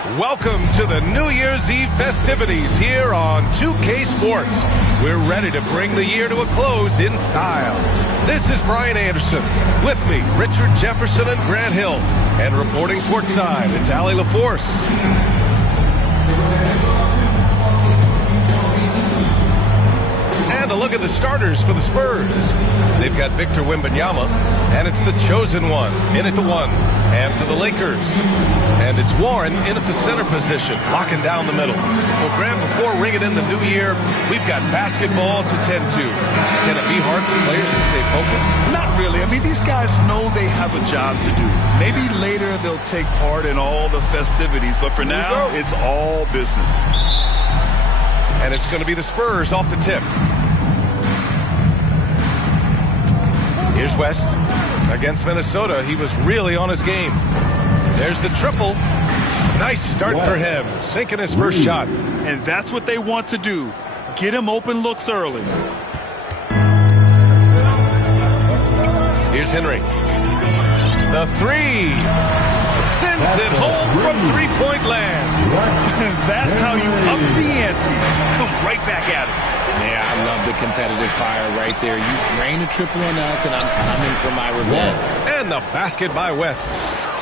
Welcome to the New Year's Eve festivities here on 2K Sports. We're ready to bring the year to a close in style. This is Brian Anderson. With me, Richard Jefferson and Grant Hill. And reporting courtside, it's Allie LaForce. And a look at the starters for the Spurs. They've got Victor Wembanyama, and it's the chosen one in at the 1. And for the Lakers, and it's Warren in at the center position, locking down the middle. Well, Graham, before ringing in the new year, we've got basketball to tend to. Can it be hard for players to stay focused? Not really. I mean, these guys know they have a job to do. Maybe later they'll take part in all the festivities, but for now, it's all business. And it's going to be the Spurs off the tip. Here's West. Against Minnesota, he was really on his game. There's the triple. Nice start for him, sinking his first shot. And that's what they want to do. Get him open looks early. Here's Henry. The 3. Sends it home from three-point land. That's how you up the ante. Come right back at it. Yeah, I love the competitive fire right there. You drain a triple on us, and I'm coming for my revenge. And the basket by West.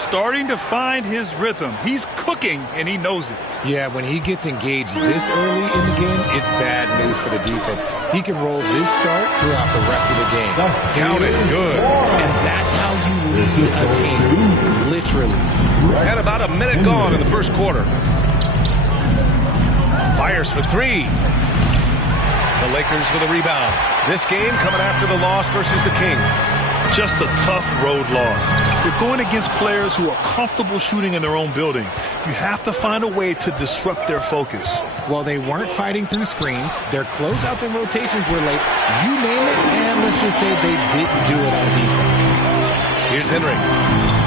Starting to find his rhythm. He's cooking, and he knows it. Yeah, when he gets engaged this early in the game, it's bad news for the defense. He can roll this start throughout the rest of the game. Count it, good. And that's how you lead a team, literally. And about a minute gone in the first quarter. Fires for 3. The Lakers with a rebound. This game coming after the loss versus the Kings. Just a tough road loss. You're going against players who are comfortable shooting in their own building. You have to find a way to disrupt their focus. Well, they weren't fighting through screens. Their closeouts and rotations were late. You name it, and let's just say they didn't do it on defense. Here's Henry.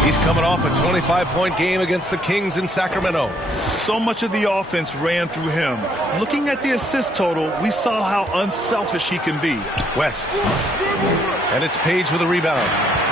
He's coming off a 25-point game against the Kings in Sacramento. So much of the offense ran through him. Looking at the assist total, we saw how unselfish he can be. West. And it's Page with a rebound.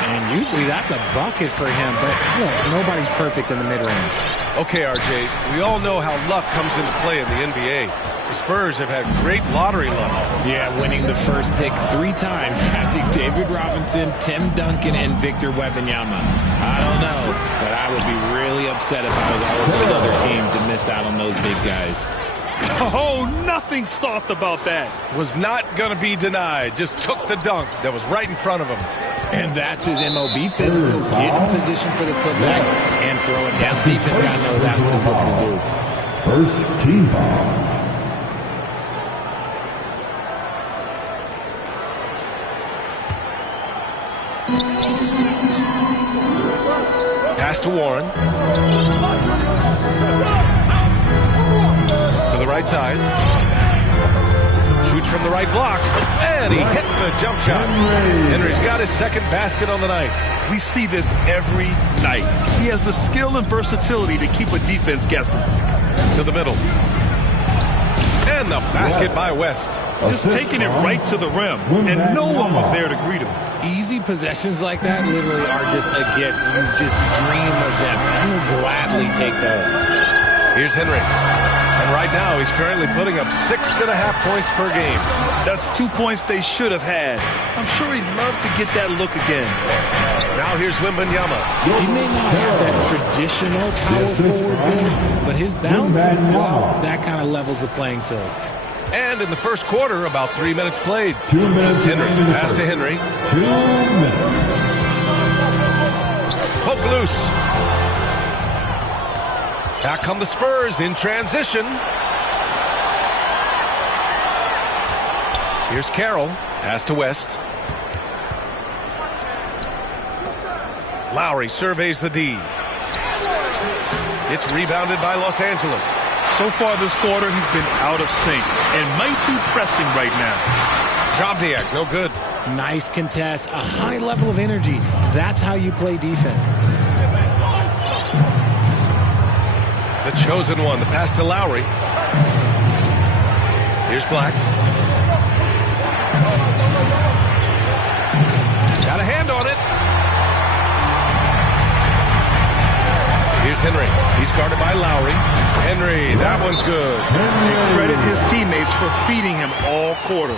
And usually that's a bucket for him, but look, nobody's perfect in the mid-range. Okay, RJ, we all know how luck comes into play in the NBA. The Spurs have had great lottery luck. Yeah, winning the first pick 3 times, drafting David Robinson, Tim Duncan, and Victor Wembanyama. I don't know, but I would be really upset if I was all of those other teams to miss out on those big guys. Oh, nothing soft about that. Was not going to be denied. Just took the dunk that was right in front of him. And that's his MO. Be physical, get in position for the putback, and throw it down. Defense got to know that's what he's looking to do. First team foul. Pass to Warren. To the right side. Shoots from the right block. And he hits the jump shot. Henry's got his second basket on the night. We see this every night. He has the skill and versatility to keep a defense guessing. To the middle. And the basket by West. Just taking it right to the rim. And no one was there to greet him. Easy possessions like that literally are just a gift. You just dream of them. You'll gladly take those. Here's Henry. And right now, he's currently putting up 6.5 points per game. That's 2 points they should have had. I'm sure he'd love to get that look again. Now here's Wembanyama. He may not have that traditional power forward game, but his bounce, well, that kind of levels the playing field. And in the first quarter, about 3 minutes played. 2 minutes. Henry, pass to Henry. 2 minutes. Poke loose. Back come the Spurs in transition. Here's Carroll. Pass to West. Lowry surveys the D. It's rebounded by Los Angeles. So far this quarter, he's been out of sync and might be pressing right now. Jobniak, no good. Nice contest, a high level of energy. That's how you play defense. The chosen one, the pass to Lowry. Here's Black. Got a hand on it. Here's Henry. He's guarded by Lowry. Henry, that one's good. Credit his teammates for feeding him all quarter.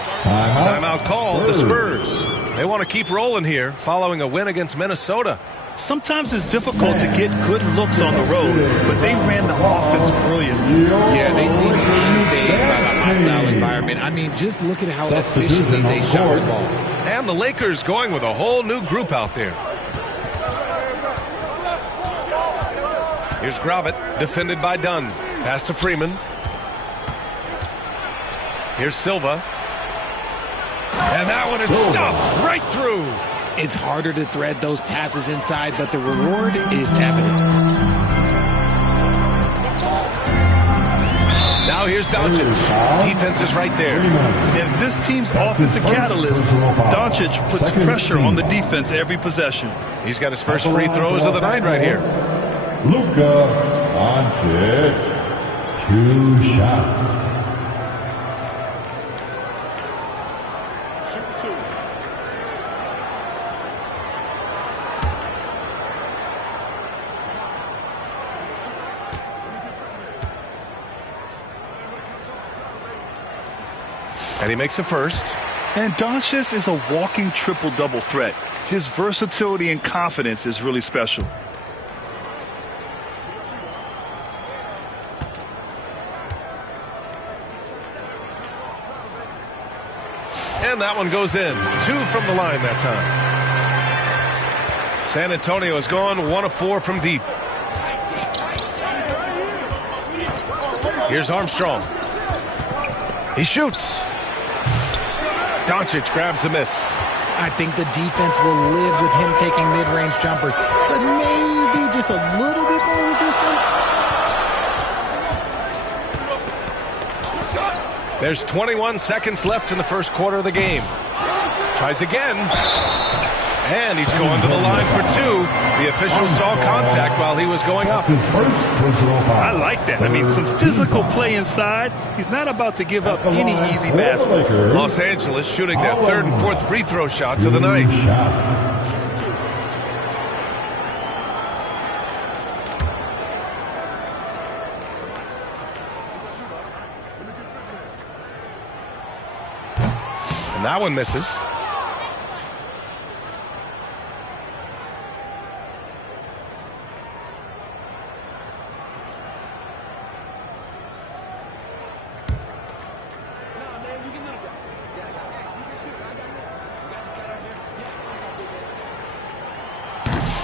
Timeout called, the Spurs. They want to keep rolling here following a win against Minnesota. Sometimes it's difficult to get good looks on the road, but they ran the offense brilliantly. Yeah, they seem unfazed by the hostile environment. I mean, just look at how efficiently they shot the ball. And the Lakers going with a whole new group out there. Here's Gravett, defended by Dunn. Pass to Freeman. Here's Silva. And that one is stuffed right through. It's harder to thread those passes inside, but the reward is evident. Now here's Doncic. Defense is right there. And this team's offensive catalyst, Doncic, puts pressure on the defense every possession. He's got his first free throws of the night right here. Luka Doncic, 2 shots. And he makes a first. And Doncic is a walking triple-double threat. His versatility and confidence is really special. And that one goes in. 2 from the line that time. San Antonio has gone 1 of 4 from deep. Here's Armstrong. He shoots. Doncic grabs the miss. I think the defense will live with him taking mid-range jumpers, but maybe just a little bit more resistance. There's 21 seconds left in the first quarter of the game. Tries again. And he's going to the line for 2. The official saw contact while he was going up. I like that. I mean, some physical play inside. He's not about to give up any easy baskets. Los Angeles shooting their 3rd and 4th free throw shots of the night. And that one misses.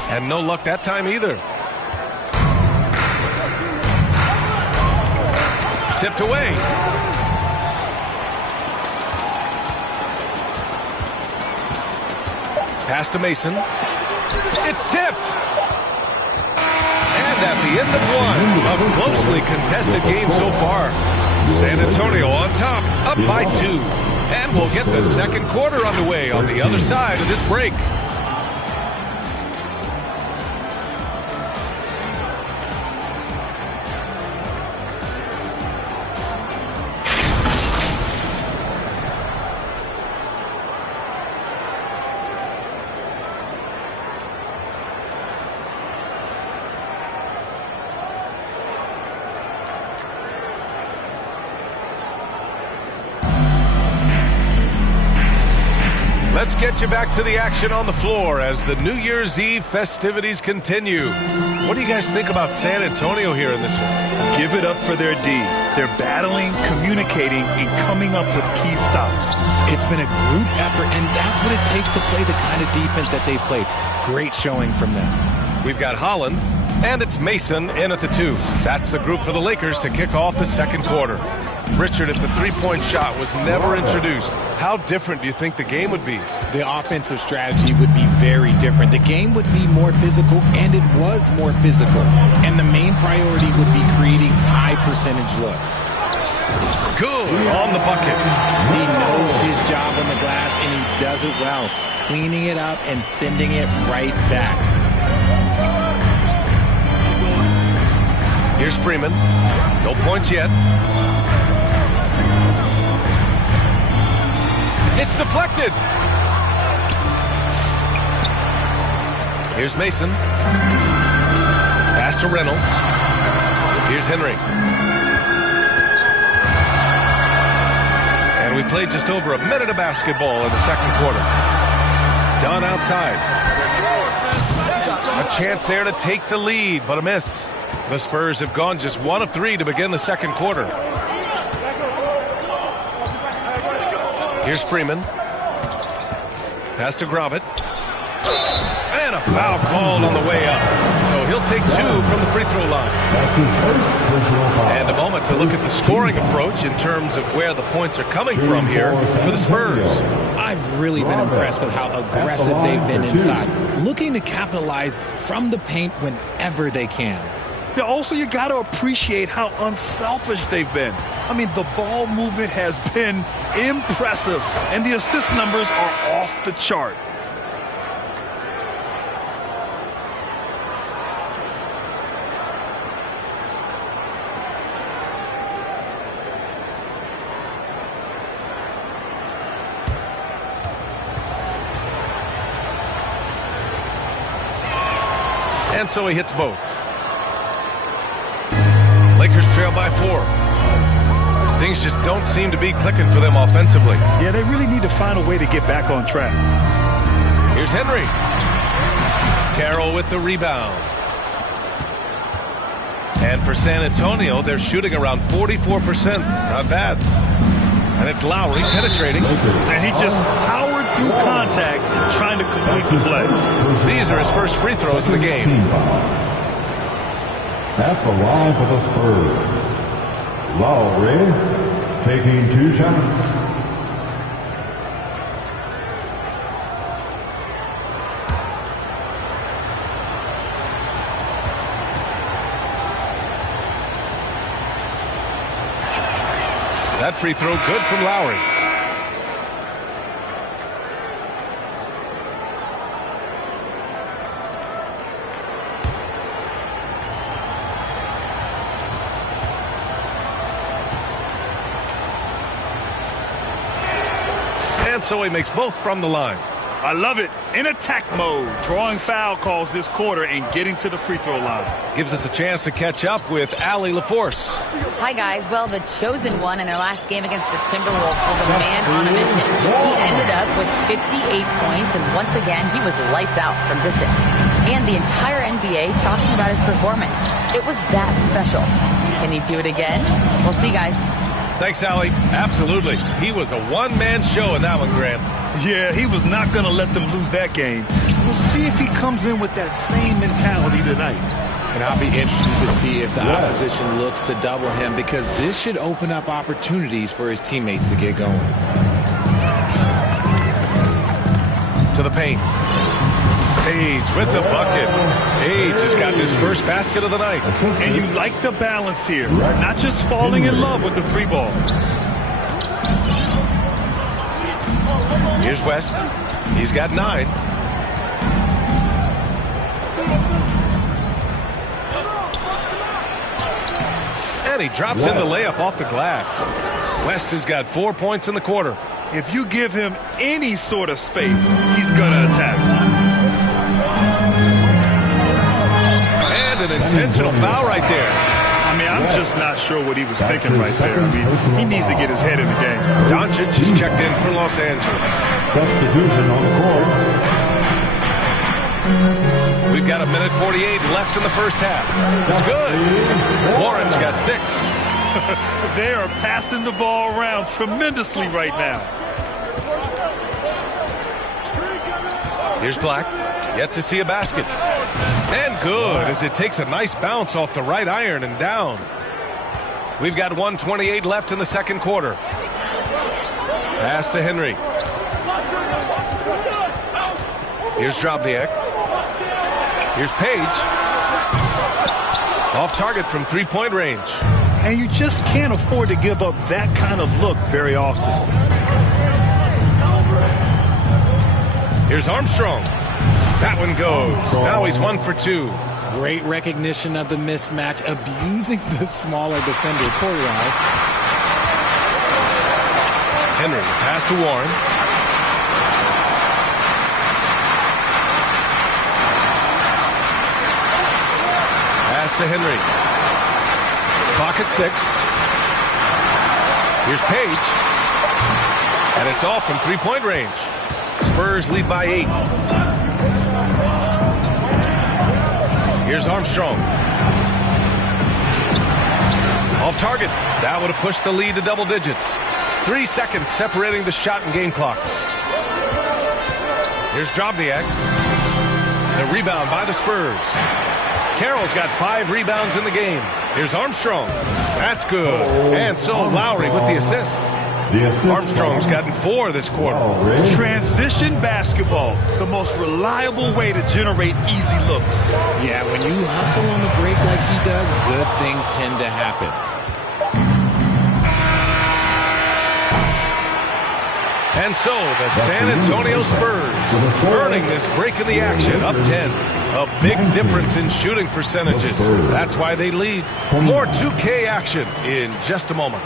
And no luck that time either. Tipped away. Pass to Mason. It's tipped. And at the end of 1, a closely contested game so far. San Antonio on top, up by 2. And we'll get the second quarter underway on the other side of this break. Let's get you back to the action on the floor as the New Year's Eve festivities continue. What do you guys think about San Antonio here in this one? Give it up for their D. They're battling, communicating, and coming up with key stops. It's been a group effort, and that's what it takes to play the kind of defense that they've played. Great showing from them. We've got Holland, and it's Mason in at the 2. That's the group for the Lakers to kick off the second quarter. Richard, if the three-point shot was never introduced, how different do you think the game would be? The offensive strategy would be very different. The game would be more physical, and it was more physical. And the main priority would be creating high-percentage looks. Good on the bucket. He knows his job on the glass, and he does it well, cleaning it up and sending it right back. Here's Freeman. No points yet. It's deflected. Here's Mason. Pass to Reynolds. Here's Henry. And we played just over a minute of basketball in the second quarter. Dunn outside. A chance there to take the lead, but a miss. The Spurs have gone just 1 of 3 to begin the second quarter. Here's Freeman. Pass to Grobbett. And a foul called on the way up. So he'll take 2 from the free throw line. That's his first personal foul. And a moment to look at the scoring approach in terms of where the points are coming from here for the Spurs. I've really been impressed with how aggressive they've been inside, looking to capitalize from the paint whenever they can. Yeah, also, you got to appreciate how unselfish they've been. I mean, the ball movement has been impressive, and the assist numbers are off the chart. And so he hits both. Lakers trail by 4. Things just don't seem to be clicking for them offensively. Yeah, they really need to find a way to get back on track. Here's Henry. Carroll with the rebound. And for San Antonio, they're shooting around 44%. Not bad. And it's Lowry penetrating. And he just powered through contact trying to complete the play. These are his first free throws of the game. At the line for the Spurs, Lowry taking 2 shots. That free throw good from Lowry. And so he makes both from the line. I love it. In attack mode, drawing foul calls this quarter and getting to the free throw line. Gives us a chance to catch up with Allie LaForce. Hi, guys. Well, the chosen one in their last game against the Timberwolves was a man on a mission. He ended up with 58 points, and once again, he was lights out from distance. And the entire NBA talking about his performance. It was that special. Can he do it again? We'll see, guys. Thanks, Allie. Absolutely. He was a one-man show in that one, Grant. Yeah, he was not going to let them lose that game. We'll see if he comes in with that same mentality tonight. And I'll be interested to see if the opposition looks to double him, because this should open up opportunities for his teammates to get going. To the paint. Page with the bucket. Page has got his first basket of the night. And you like the balance here. Not just falling in love with the 3 ball. Here's West. He's got 9. And he drops in the layup off the glass. West has got 4 points in the quarter. If you give him any sort of space, he's going to attack. And an intentional foul right there. I mean, I'm just not sure what he was thinking right there. I mean, he needs to get his head in the game. Doncic is checked in for Los Angeles. Substitution on the court. We've got 1:48 left in the first half. It's good. Warren's got 6. They are passing the ball around tremendously right now. Here's Black. Yet to see a basket. And good, as it takes a nice bounce off the right iron and down. We've got 1:28 left in the second quarter. Pass to Henry. Here's Drobniak. Here's Page. Off target from 3-point range. And you just can't afford to give up that kind of look very often. Here's Armstrong. That one goes. Now he's 1 for 2. Great recognition of the mismatch, abusing the smaller defender. Poirier. Henry, pass to Warren. to Henry. Clock at 6. Here's Page. And it's off from three-point range. Spurs lead by 8. Here's Armstrong. Off target. That would have pushed the lead to double digits. 3 seconds separating the shot and game clocks. Here's Drobniak. The rebound by the Spurs. Carroll's got 5 rebounds in the game. Here's Armstrong. That's good. And so Lowry with the assist. Armstrong's gotten 4 this quarter. Transition basketball, the most reliable way to generate easy looks. Yeah, when you hustle on the break like he does, good things tend to happen. And so the San Antonio Spurs earning this break in the action, up 10. A big difference in shooting percentages. That's why they lead. More 2K action in just a moment.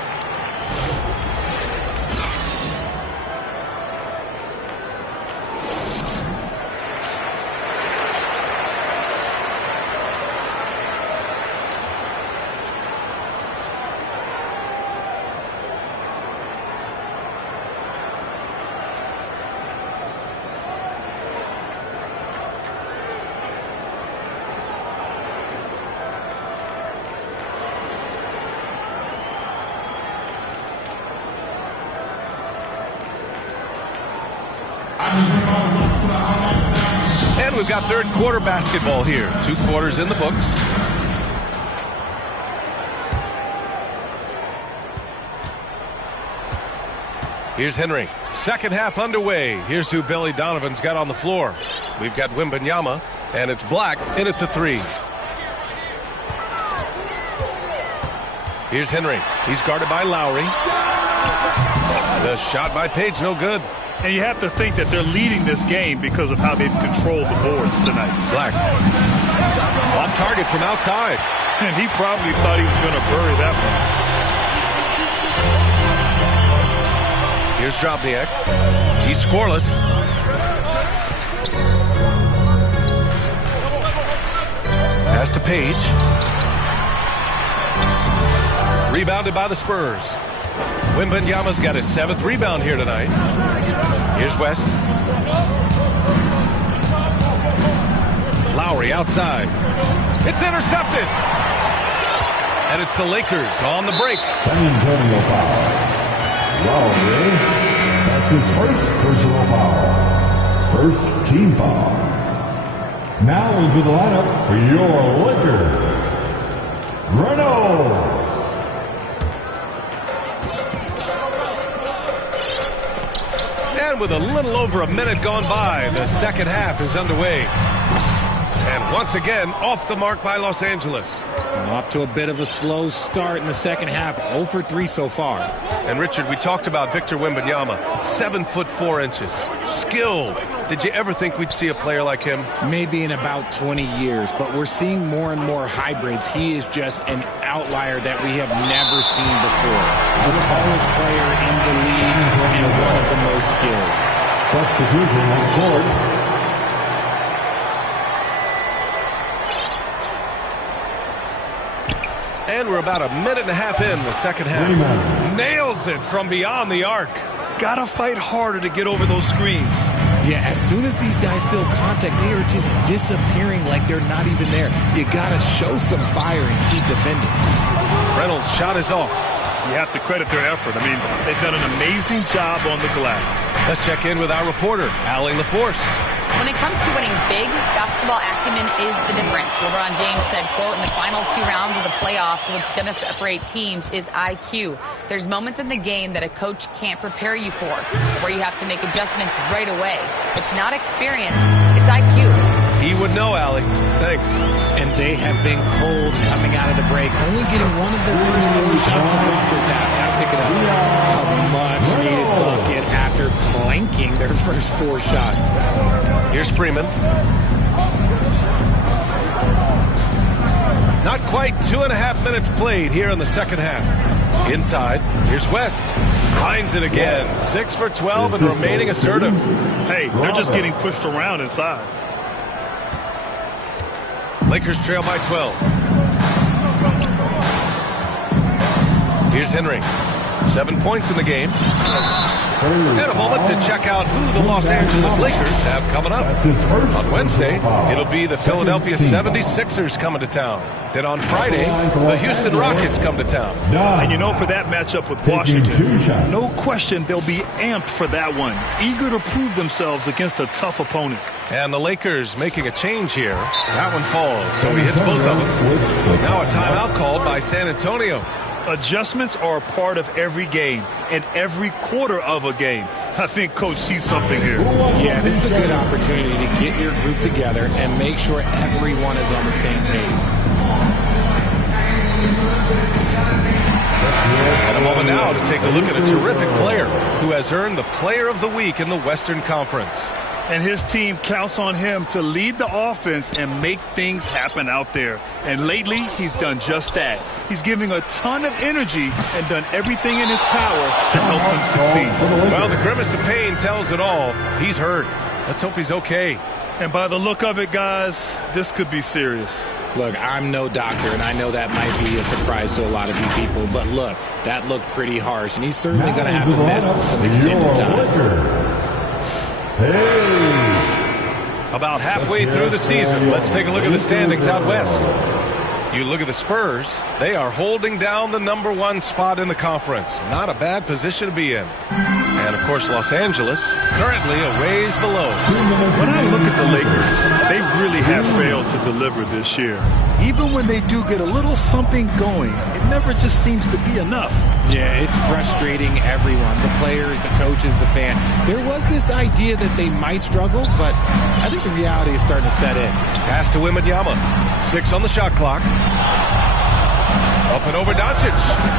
And we've got third quarter basketball here. 2 quarters in the books. Here's Henry. Second half underway. Here's who Billy Donovan's got on the floor. We've got Wembanyama, and it's Black in at the 3. Here's Henry. He's guarded by Lowry. The shot by Page, no good. And you have to think that they're leading this game because of how they've controlled the boards tonight. Black. Off target from outside. And he probably thought he was going to bury that one. Here's Drobniak. He's scoreless. Pass to Page. Rebounded by the Spurs. Wembanyama's got his 7th rebound here tonight. Here's West. Lowry outside. It's intercepted. And it's the Lakers on the break. San Antonio foul. Lowry. That's his first personal foul. First team foul. Now into the lineup for your Lakers. Reynolds. And with a little over a minute gone by, the second half is underway. And once again, off the mark by Los Angeles. Off to a bit of a slow start in the second half. 0 for 3 so far. And Richard, we talked about Victor Wembanyama. 7'4". Skilled. Did you ever think we'd see a player like him? Maybe in about 20 years, but we're seeing more and more hybrids. He is just an outlier that we have never seen before. The tallest player in the league and one of the most skilled. Substitution on court. And we're about a minute and a half in the second half. Nails it from beyond the arc. Gotta fight harder to get over those screens. Yeah, as soon as these guys feel contact, they are just disappearing like they're not even there. You gotta show some fire and keep defending. Reynolds' shot is off. You have to credit their effort. I mean, they've done an amazing job on the glass. Let's check in with our reporter, Allie LaForce. When it comes to winning big, basketball acumen is the difference. LeBron James said, quote, in the final 2 rounds of the playoffs, what's going to separate teams is IQ. There's moments in the game that a coach can't prepare you for, where you have to make adjustments right away. It's not experience, it's IQ. He would know, Allie. Thanks. And they have been cold coming out of the break. Only getting one of their first 4 shots to drop this out. Gotta pick it up. A much-needed bucket after clanking their first 4 shots. Here's Freeman. Not quite 2.5 minutes played here in the second half. Inside, here's West. Finds it again. 6 for 12 and remaining assertive. Hey, they're just getting pushed around inside. Lakers trail by 12. Here's Henry. 7 points in the game. And a moment to check out who the Los Angeles Lakers have coming up. On Wednesday, it'll be the Philadelphia 76ers coming to town. Then on Friday, the Houston Rockets come to town. And you know, for that matchup with Washington, no question they'll be amped for that one. Eager to prove themselves against a tough opponent. And the Lakers making a change here. That one falls, so he hits both of them. Now a timeout called by San Antonio. Adjustments are a part of every game and every quarter of a game. I think Coach sees something here. Yeah, this is a good opportunity to get your group together and make sure everyone is on the same page. And a moment now to take a look at a terrific player who has earned the Player of the Week in the Western Conference. And his team counts on him to lead the offense and make things happen out there. And lately, he's done just that. He's giving a ton of energy and done everything in his power to help them succeed. Well, the grimace of pain tells it all. He's hurt. Let's hope he's okay. And by the look of it, guys, this could be serious. Look, I'm no doctor, and I know that might be a surprise to a lot of you people. But look, that looked pretty harsh, and he's certainly going to have to miss some extended time. About halfway through the season, let's take a look at the standings out west. You look at the Spurs, they are holding down the #1 spot in the conference. Not a bad position to be in. And, of course, Los Angeles, currently a ways below. When I look at the Lakers, they really have failed to deliver this year. Even when they do get a little something going, it never just seems to be enough. Yeah, it's frustrating everyone, the players, the coaches, the fan. There was this idea that they might struggle, but I think the reality is starting to set in. Pass to Wembanyama. 6 on the shot clock. Up and over Doncic.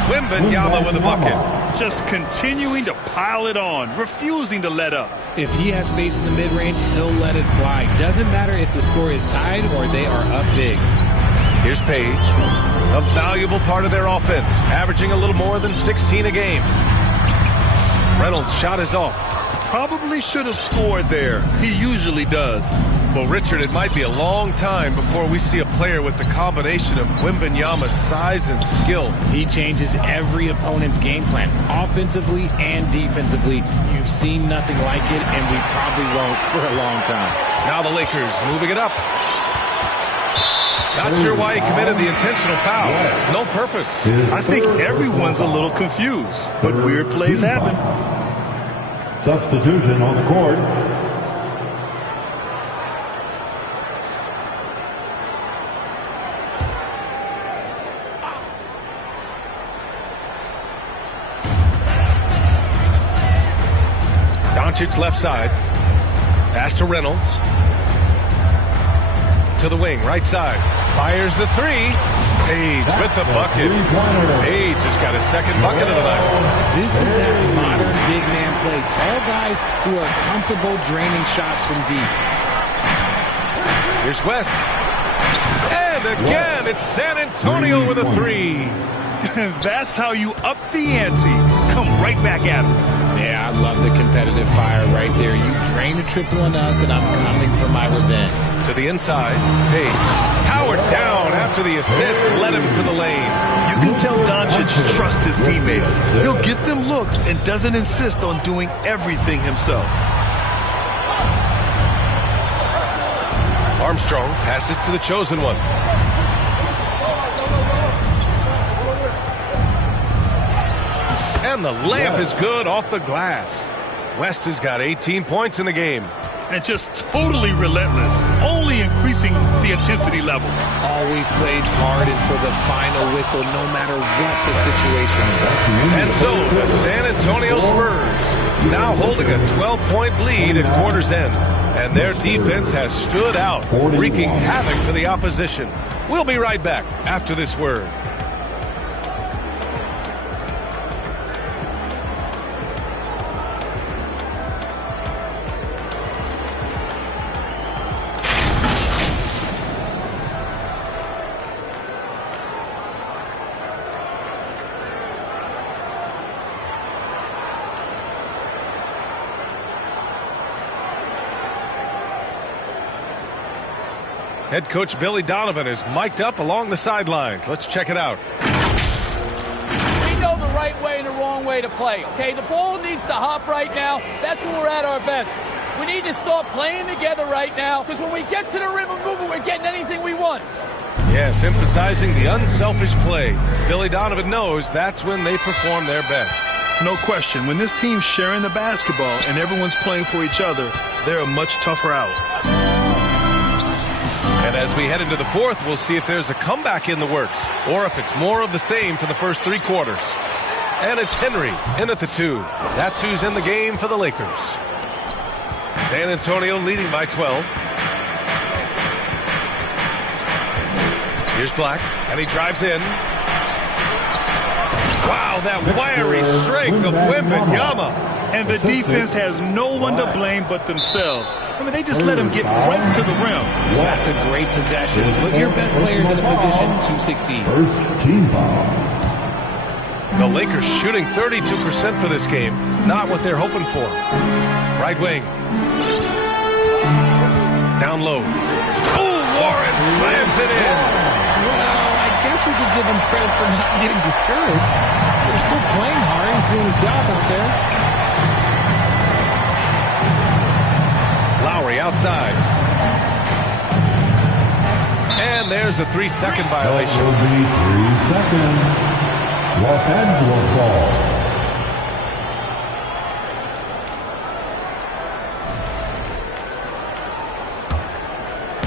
Wembanyama with a bucket. Just continuing to pile it on, refusing to let up. If he has space in the mid-range, he'll let it fly. Doesn't matter if the score is tied or they are up big. Here's Page. A valuable part of their offense, averaging a little more than 16 a game. Reynolds' shot is off. Probably should have scored there. He usually does. Well, Richard, it might be a long time before we see a player with the combination of Wembanyama's size and skill. He changes every opponent's game plan, offensively and defensively. You've seen nothing like it, and we probably won't for a long time. Now the Lakers moving it up. Not sure why he committed the intentional foul. No purpose. I think everyone's a little confused, but weird plays happen. Substitution on the court. Doncic left side. Pass to Reynolds. To the wing, right side. Fires the three. Page with the bucket. Page has got his second bucket of the night. This is that modern big man play. Tall guys who are comfortable draining shots from deep. Here's West. And again, it's San Antonio with a three. That's how you up the ante. Come right back at him. Yeah, I love the competitive fire right there. You drain a triple on us, and I'm coming for my revenge. To the inside, Page. Powered down after the assist led him to the lane. You can tell Doncic trusts his teammates. He'll get them looks and doesn't insist on doing everything himself. Armstrong passes to the chosen one. And the layup is good off the glass. West has got 18 points in the game. And just totally relentless, only increasing the intensity level. Always plays hard until the final whistle, no matter what the situation is. And so the San Antonio Spurs now holding a 12-point lead at quarter's end. And their defense has stood out, wreaking havoc for the opposition. We'll be right back after this word. Head coach Billy Donovan is mic'd up along the sidelines. Let's check it out. We know the right way and the wrong way to play, okay? The ball needs to hop right now. That's when we're at our best. We need to start playing together right now, because when we get to the rim and move it, we're getting anything we want. Yes, emphasizing the unselfish play. Billy Donovan knows that's when they perform their best. No question. When this team's sharing the basketball and everyone's playing for each other, they're a much tougher out. And as we head into the fourth, we'll see if there's a comeback in the works or if it's more of the same for the first 3 quarters. And it's Henry in at the 2. That's who's in the game for the Lakers. San Antonio leading by 12. Here's Black, and he drives in. Wow, that wiry strength of Wembanyama. And the defense has no one to blame but themselves. I mean, they just let him get right to the rim. That's a great possession. Put your best players in a position to succeed. First team foul. The Lakers shooting 32% for this game. Not what they're hoping for. Right wing. Down low. Oh, Warren slams it in. Well, I guess we could give him credit for not getting discouraged. They're still playing hard. He's doing his job out there. Lowry outside. And there's a 3-second violation. That will be 3 seconds. Los Angeles ball.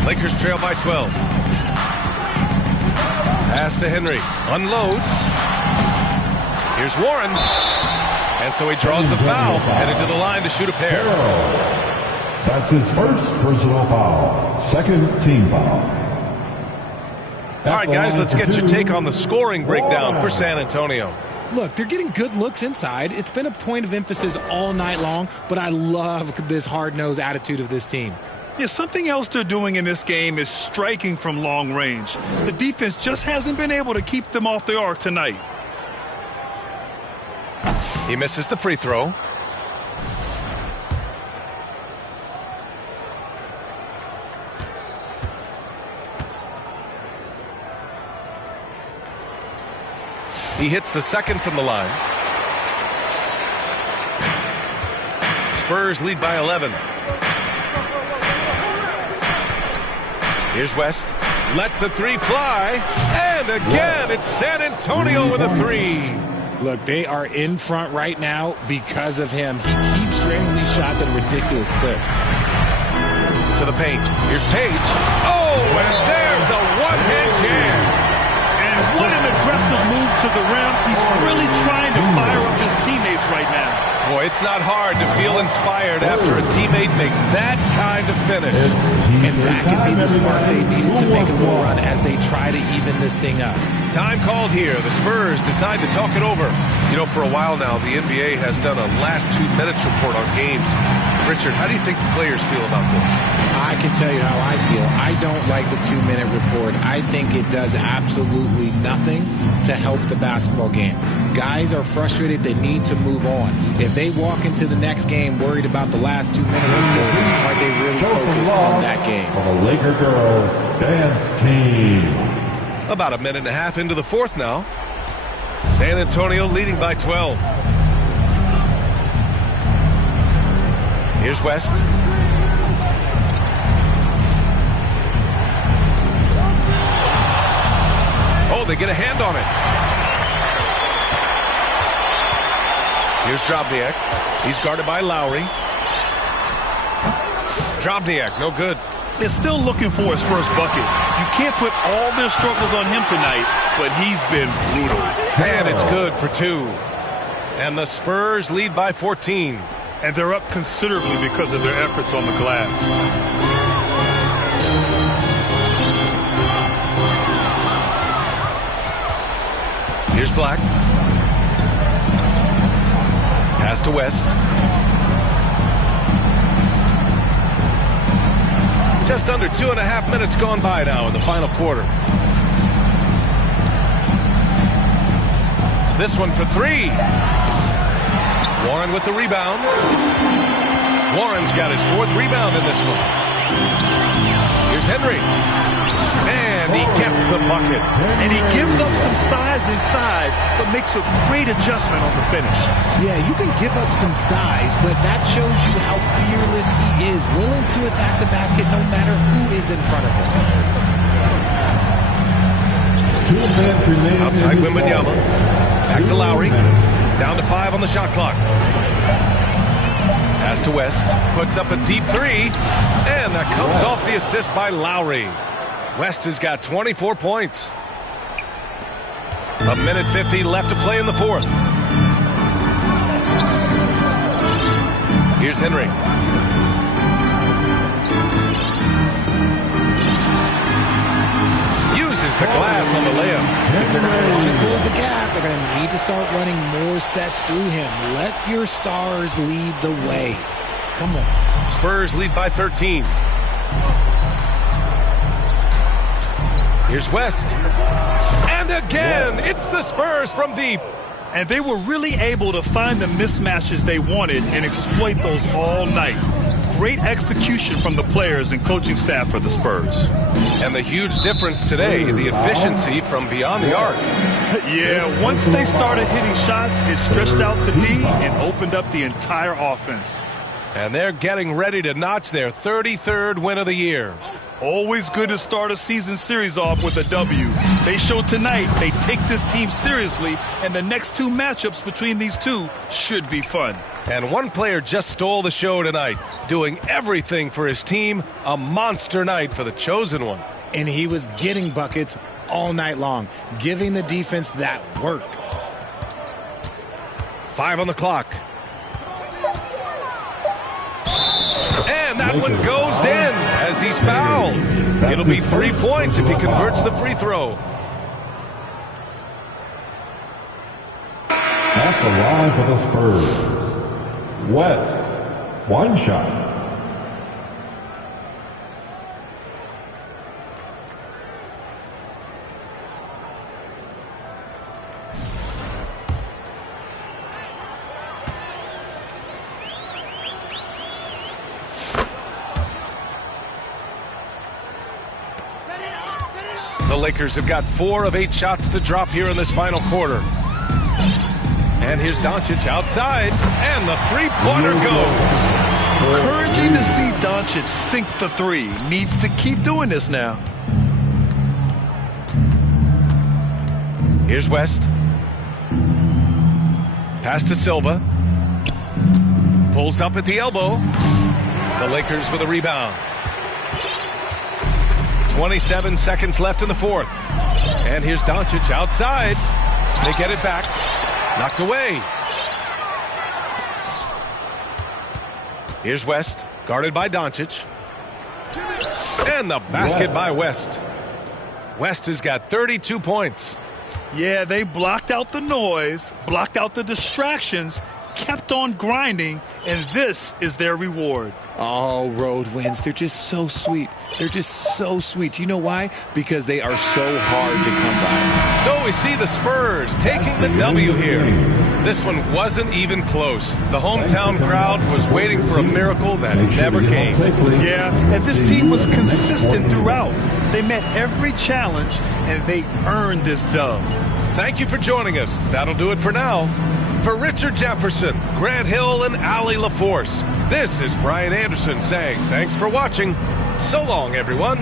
Lakers trail by 12. Pass to Henry. Unloads. Here's Warren. And so he draws the foul. Headed to the line to shoot a pair. That's his first personal foul. Second team foul. All right, guys, let's get your take on the scoring breakdown for San Antonio. Look, they're getting good looks inside. It's been a point of emphasis all night long, but I love this hard-nosed attitude of this team. Yeah, something else they're doing in this game is striking from long range. The defense just hasn't been able to keep them off the arc tonight. He misses the free throw. He hits the second from the line. Spurs lead by 11. Here's West. Lets the 3 fly. And again, it's San Antonio with a 3. Look, they are in front right now because of him. He keeps draining these shots at a ridiculous clip. To the paint. Here's Page. Oh, and there's a one-hand jam. And what an aggressive move to the rim. He's really trying to fire up his teammates right now. Boy, it's not hard to feel inspired after a teammate makes that kind of finish. And that could be the spark they needed to make a little run as they try to even this thing up. Time called here. The Spurs decide to talk it over. You know, for a while now, the NBA has done a last 2 minutes report on games. Richard, how do you think the players feel about this? I can tell you how I feel. I don't like the 2-minute report. I think it does absolutely nothing to help the basketball game. Guys are frustrated. They need to move on. If they walk into the next game worried about the last 2 minute report, are they really focused on that game? For the Laker girls dance team. About a minute and a half into the fourth now. San Antonio leading by 12. Here's West. Oh, they get a hand on it. Here's Drobniak. He's guarded by Lowry. Drobniak, no good. They're still looking for his first bucket. You can't put all their struggles on him tonight, but he's been brutal. And it's good for 2. And the Spurs lead by 14. And they're up considerably because of their efforts on the glass. Here's Black. Pass to West. Just under 2.5 minutes gone by now in the final quarter. This one for 3. Warren with the rebound. Warren's got his 4th rebound in this one. Here's Henry. And he gets the bucket. And he gives up some size inside, but makes a great adjustment on the finish. Yeah, you can give up some size, but that shows you how fearless he is, willing to attack the basket no matter who is in front of him. 2 minutes remaining. Outside Wembanyama. Back to Lowry. Down to 5 on the shot clock. Pass to West. Puts up a deep three. And that comes off the assist by Lowry. West has got 24 points. 1:50 left to play in the fourth. Here's Henry. Uses the glass on the layup. If they're going to want to close the gap, they're going to need to start running more sets through him. Let your stars lead the way. Come on. Spurs lead by 13. Here's West. And again, it's the Spurs from deep. And they were really able to find the mismatches they wanted and exploit those all night. Great execution from the players and coaching staff for the Spurs. And the huge difference today, the efficiency from beyond the arc. Yeah, once they started hitting shots, it stretched out the D and opened up the entire offense. And they're getting ready to notch their 33rd win of the year. Always good to start a season series off with a W. They showed tonight they take this team seriously, and the next 2 matchups between these two should be fun. And one player just stole the show tonight, doing everything for his team. A monster night for the chosen one. And he was getting buckets all night long, giving the defense that work. 5 on the clock. And that one goes in as he's fouled. It'll be 3 points if he converts the free throw. At the line for the Spurs, West, 1 shot. The Lakers have got 4 of 8 shots to drop here in this final quarter. And here's Doncic outside, and the three-pointer goes. Encouraging to see Doncic sink the 3. Needs to keep doing this now. Here's West. Pass to Silva. Pulls up at the elbow. The Lakers with a rebound. 27 seconds left in the fourth. And here's Doncic outside. They get it back. Knocked away. Here's West, guarded by Doncic. And the basket by West. West has got 32 points. Yeah, they blocked out the noise, blocked out the distractions, kept on grinding, and this is their reward. Oh, road wins. They're just so sweet. They're just so sweet. You know why? Because they are so hard to come by. So we see the Spurs taking the W here. This one wasn't even close. The hometown crowd was waiting for a miracle that never came. Yeah, and this team was consistent throughout. They met every challenge, and they earned this dub. Thank you for joining us. That'll do it for now. For Richard Jefferson, Grant Hill, and Allie LaForce, this is Brian Anderson saying thanks for watching. So long, everyone.